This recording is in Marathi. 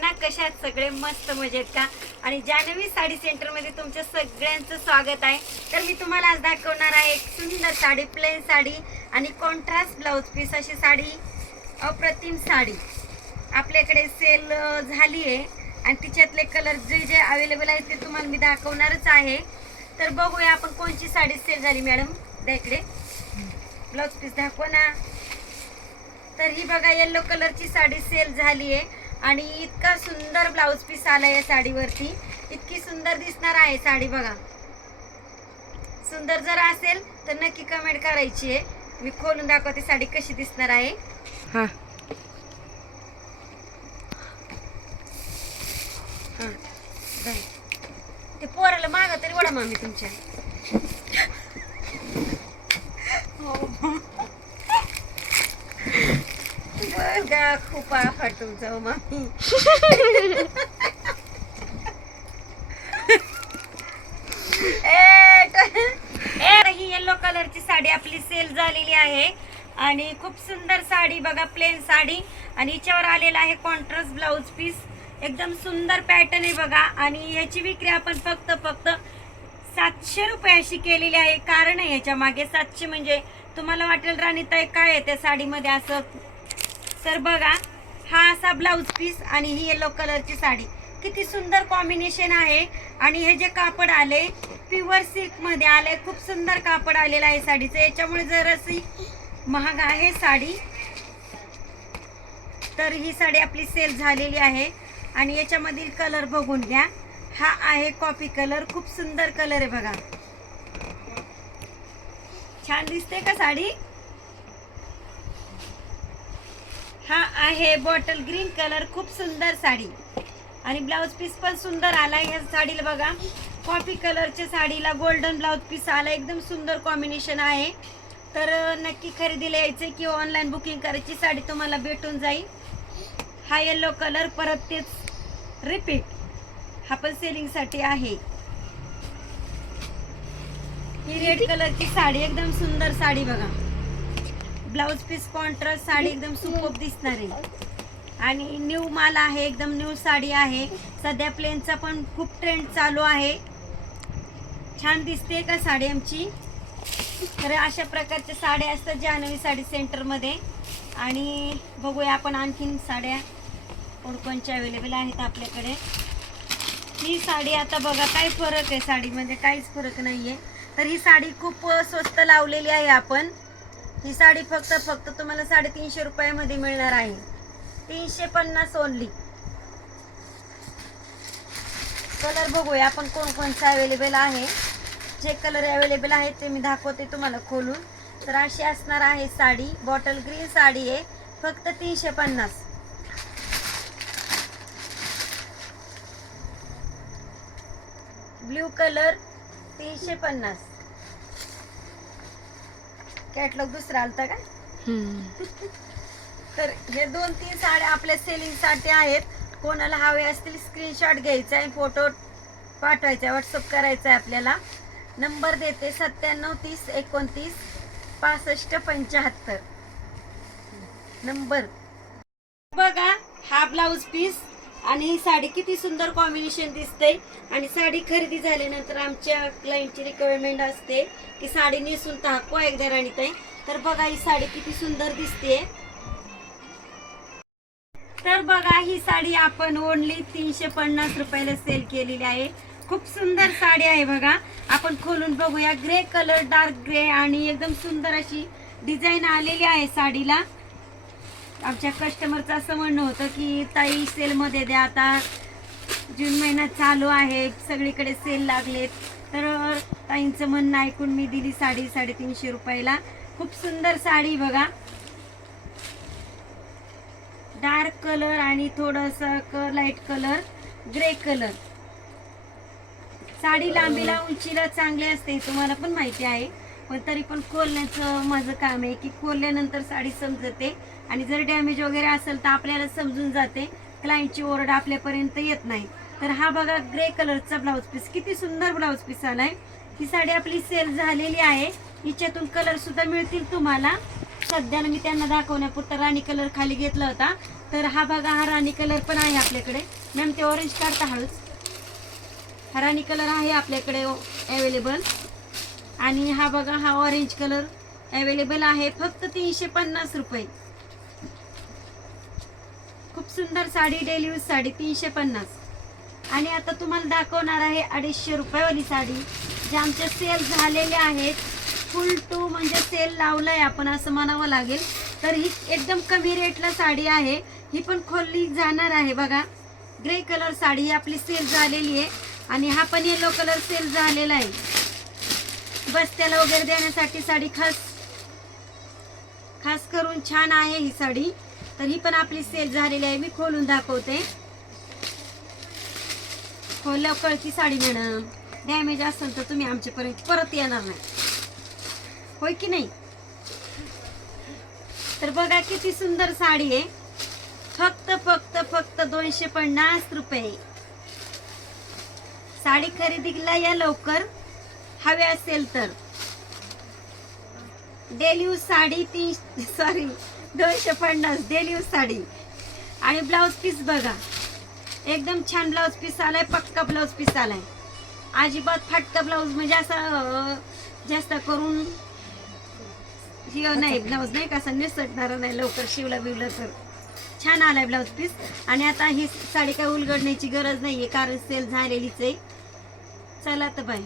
ना कशात सगळे मस्त मजेत का? आणि जान्हवी साडी सेंटरमध्ये तुमच्या सगळ्यांचं स्वागत आहे. तर मी तुम्हाला आज दाखवणार आहे एक सुंदर साडी प्लेन साडी आणि कॉन्ट्रास्ट ब्लाऊज पीस अशी साडी अप्रतिम साडी. आपल्याकडे सेल झाली आहे. आणि तिच्यातले कलर जे जे अवेलेबल आहेत ते तुम्हाला मी दाखवणारच आहे. तर बघूया आपण कोणची साडी सेल झाली मॅडम द्या इकडे. ब्लाऊज पीस दाखवा ना. तर ही बघा येल्लो कलरची साडी सेल झाली आहे. आणि इतका सुंदर ब्लाऊज पीस आला या साडीवरती. इतकी सुंदर दिसणार आहे साडी बघा. सुंदर जर असेल तर नक्की कमेंट करायची आहे. मी खोलून दाखवते साडी कशी दिसणार आहे. हा. हा. ते पोराला माग तरी वडा मामी तुमच्या बघा खूप फाटू जाऊ मामी. ही येलो कलरची साडी आपली सेल झालेली आहे. आणि खूप सुंदर साडी बघा प्लेन साडी. आणि हिच्यावर आलेला आहे कॉन्ट्रास्ट ब्लाऊज पीस एकदम सुंदर पॅटर्न आहे बघा. आणि याची विक्री आपण फक्त फक्त सातशे रुपयाशी केलेली आहे. कारण आहे याच्या मागे सातशे म्हणजे तुम्हाला वाटेल राणीताई काय आहे त्या साडीमध्ये असं तर बघा हा असा ब्लाऊज पीस आणि ही येलो कलरची साडी. किती सुंदर कॉम्बिनेशन आहे. आणि हे जे कापड आले प्युअर सिल्कमध्ये आले खूप सुंदर कापड आलेलं आहे साडीचं. याच्यामुळे जराशी महाग आहे साडी. तर ही साडी आपली सेल झालेली आहे. आणि याच्यामधील कलर बघून घ्या. हा आहे कॉफी कलर खूप सुंदर कलर आहे बघा. छान दिसते का साडी? हा आहे बॉटल ग्रीन कलर खूप सुंदर साडी. आणि ब्लाऊज पीस पण सुंदर आला ह्या साडीला बघा. कॉफी कलरच्या साडीला गोल्डन ब्लाऊज पीस आला एकदम सुंदर कॉम्बिनेशन आहे. तर नक्की खरेदीला यायचं किंवा ऑनलाईन बुकिंग करायची साडी तुम्हाला भेटून जाईल. हा येल्लो कलर परत तेच रिपीट हा पण सेलिंगसाठी आहे. ही रेड कलरची साडी एकदम सुंदर साडी बघा. ब्लाऊज पीस कॉन्ट्रास्ट साडी एकदम सुपर दिसणार आहे. आणि न्यू माल आहे एकदम न्यू साडी आहे. सध्या प्लेनचा पण खूप ट्रेंड चालू आहे. छान दिसते का साडी आमची? तर अशा प्रकारच्या साड्या असतात जान्हवी साडी सेंटरमध्ये आणि बघूया आपण आणखीन साड्या कोणकोणच्या अवेलेबल आहेत आपल्याकडे. ही साडी आता बघा काय फरक आहे साडीमध्ये म्हणजे काहीच फरक नाही आहे तर ही साडी खूप स्वस्त लावलेली आहे आपण. ही साडी फक्त फक्त तुम्हाला साडेतीनशे रुपयामध्ये मिळणार आहे. तीनशे पन्नास ओनली कलर बघूया आपण कोणकोणचा अवेलेबल आहे. जे कलर अवेलेबल आहेत ते मी दाखवते तुम्हाला खोलून. तर अशी असणार आहे साडी. बॉटल ग्रीन साडी आहे. फक्त तीनशे पन्नास. ब्ल्यू कलर तीनशे पन्नास. कॅटलॉग दुसरा आलता का? तर हे दोन तीन साड्या आपल्या सेलिंगसाठी आहेत. कोणाला हवे असतील स्क्रीनशॉट घ्यायचा आहे फोटो पाठवायचा व्हॉट्सअप करायचा आहे आपल्याला. नंबर देते सत्त्याण्णव तीस एकोणतीस पासष्ट पंच्याहत्तर. नंबर बघा हा ब्लाऊज पीस आणि ही साडी किती सुंदर कॉम्बिनेशन दिसते आणि साडी खरेदी झाल्यानंतर आमच्या क्लायंटची रिक्वायरमेंट असते की साडी नेसून टाकवा एकदा राणीताई. तर बघा ही साडी किती सुंदर दिसते तर बघा ही साडी आपण ओनली तीनशे पन्नास रुपयाला सेल केलेली आहे. खूप सुंदर साडी आहे बघा. आपण खोलून बघूया. ग्रे कलर डार्क ग्रे आणि एकदम सुंदर अशी डिझाईन आलेली आहे साडीला. आमच्या कस्टमरचं असं म्हणणं होतं की ताई सेलमध्ये द्या आता. जून महिना चालू आहे. सगळीकडे सेल लागलेत. तर ताईंचं म्हणणं ऐकून मी दिली साडी साडेतीनशे रुपयाला. खूप सुंदर साडी बघा. डार्क कलर आणि थोडंसं क light colour grey colour. Sari लांबीला उंचीला चांगली असते तुम्हाला पण माहिती आहे. पण तरी पण खोलण्याचं माझं काम आहे की खोलल्यानंतर साडी समजते. आणि जर डॅमेज वगैरे असेल तर आपल्याला समजून जाते. क्लायंटची ओरड आपल्यापर्यंत येत नाही. तर हा बघा ग्रे कलरचा ब्लाऊज पीस किती सुंदर ब्लाऊज पीस आलाय. ही साडी आपली सेल झालेली आहे. हिच्यातून कलर सुद्धा मिळतील तुम्हाला. सध्या मी त्यांना दाखवण्यापुरता राणी कलर खाली घेतला होता. तर हा बघा हा राणी कलर पण आहे आपल्याकडे. मॅम ते ऑरेंज काढता हळूच. हा राणी कलर आहे आपल्याकडे अवेलेबल आणि हा बघा हा ऑरेंज कलर अवेलेबल आहे. फक्त तीनशे पन्नास रुपये. खूप सुंदर साडी डेली यूज साडी तीनशे पन्नास. आणि आता तुम्हाला दाखवणार आहे अडीचशे रुपयेवाली साडी जे आमच्या सेल झालेल्या आहेत. फुल टू म्हणजे सेल लावलाय आपण असं म्हणावं लागेल. तर ही एकदम कमी रेटला साडी आहे. ही पण खोलली जाणार आहे बघा. ग्रे कलर साडी ही आपली सेल झालेली आहे. आणि हा पण येलो कलर सेल झालेला आहे. बस त्याला वगैरे देण्यासाठी साडी खास खास करून छान आहे ही साडी. तर ही पण आपली सेल झालेली आहे. मी खोलून दाखवते. खोलल्या कळती साडी मॅडम डॅमेज असेल तर तुम्ही आमच्यापर्यंत परत येणार नाही. होय की नाही? तर बघा किती सुंदर साडी आहे. फक्त फक्त फक्त दोनशे पन्नास रुपये. साडी खरेदीला या लवकर. हवे असेल तर. डेली यूज साडी तीन सॉरी दोनशे पन्नास डेली साडी. आणि ब्लाऊज पीस बघा. एकदम छान ब्लाऊज पीस आलाय पक्का ब्लाऊज पीस आलाय. अजिबात फाटका ब्लाऊज म्हणजे असं जास्त करून शिव नाही ब्लाऊज नाही का असं निसटणार नाही लवकर शिवला बिवलं तर. छान आलाय ब्लाऊज पीस आणि आता ही साडी काय उलगडण्याची गरज नाही आहे कारण सेल झालेलीच आहे. चला तर बाय.